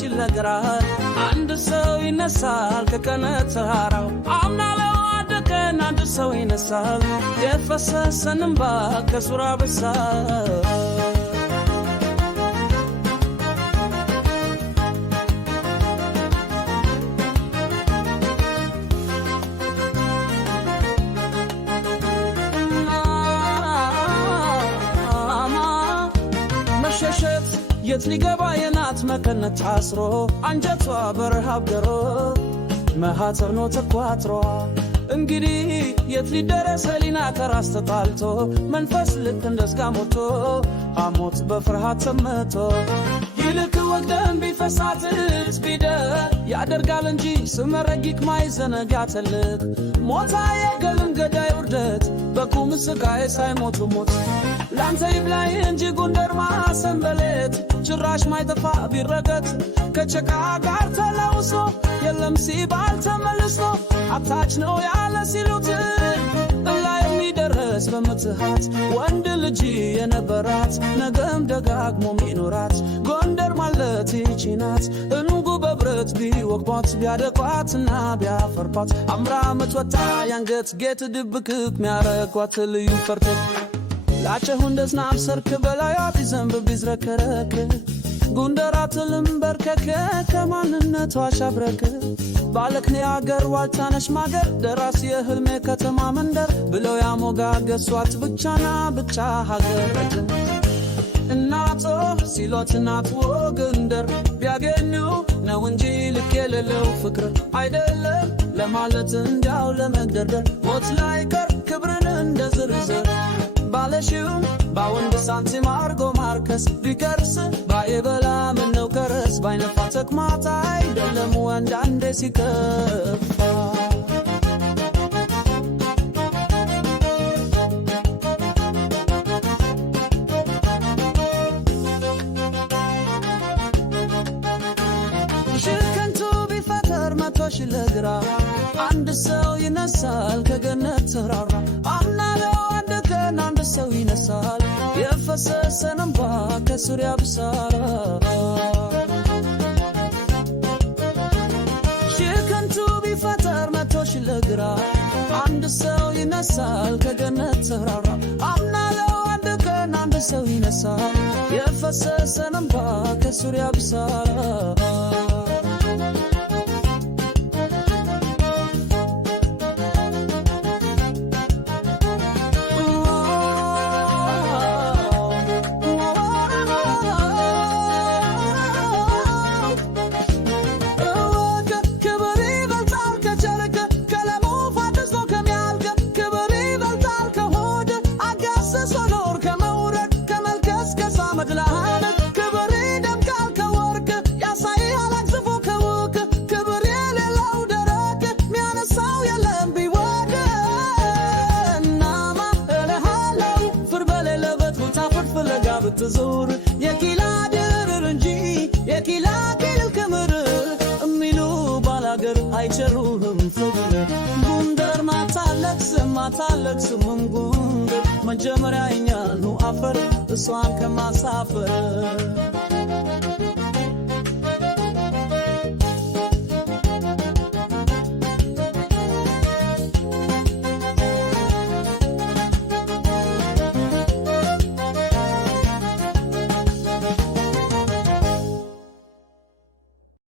ይለግራ አንድ ሰው ይነሳል ከቀነት ተራራው አምናለው አደቀን አንድ ሰው ይነሳል የፈሰሰን እንባ ከሱራ በሳል የት ሊገባ የናት መቀነት ታስሮ አንጀቷ በረሃብ ገሮ መሃተብ ነው ተቋጥሮ እንግዲህ የት ሊደረስ ህሊና ከራስ ተጣልቶ መንፈስ ልክ እንደ ስጋ ሞቶ ሐሞት በፍርሃት ተመቶ ይልክ ወግደን ቢፈሳትስ ቢደር ያደርጋል እንጂ ስመ ረቂቅ ማይዘነጋ ትልቅ ሞታ የገልም ገዳይ ውርደት በቁም ስቃይ ሳይሞቱ ሞት ላንተ ይብላኝ እንጂ ጎንደር ማሰንበሌት ጭራሽ ማይጠፋ ቢረገጥ ከጭቃ ጋር ተለውሶ የለም ሲባል ተመልሶ አታች ነው ያለ ሲሉት ላይ የሚደረስ በምትሃት ወንድ ልጅ የነበራት ነገም ደጋግሞ ሚኖራት ጎንደር ማለት ይቺ ናት እንጉ በብረት ቢወቅቧት ቢያደቋትና ቢያፈርኳት አምራ ምትወጣ ያንገት ጌት ድብቅቅ ሚያረጓት ልዩ ፈርተት ላቸው እንደ ዝናብ ሰርክ በላያት ይዘንብ ቢዝረከረክ ጎንደራት ልምበርከከ ከማንነቷ ሻብረክ ባለክኔ አገር ዋልታነሽ ማገር ደራሲ የህልሜ ከተማ መንደር ብለው ያሞጋገሷት ብቻና ብቻ ሀገር እናቶ ሲሏት እናት ወጎንደር ቢያገኙ ነው እንጂ ልክ የሌለው ፍቅር አይደለም ለማለት እንዲያው ለመግደርደር ሞት ላይ ቀር ክብርን እንደ ዝርዝር ባለሽውም ባወንድ ሳንቲም አርጎ ማርከስ ቢከርስ ባይበላ ምነው ከረስ ባይነፋ ተቅማታ አይደለም ወንድ አንዴ ሲከፋ ሽከንቱ ቢፈጠር መቶ ሺህ ለግራ አንድ ሰው ይነሳል ከገነት ተራራ አምናለው አንድ ሰው ይነሳል የፈሰሰን እንባ ከስር ያብሳል ሽከንቱ ቢፈጠር መቶ ሺህ ለግራ አንድ ሰው ይነሳል ከገነት ተራራ አምናለው አንድ ሰው ይነሳል የፈሰሰን እንባ ከስር ያብሳል ብትዞር የኪላ ድርር እንጂ የኪላ ኪልል ክምር እሚሉ ባላገር አይቸሩህም ፍቅር ጎንደር ማታለቅስም ጎንደር መጀመሪያ እኛኑ አፈር እሷን ከማሳፈር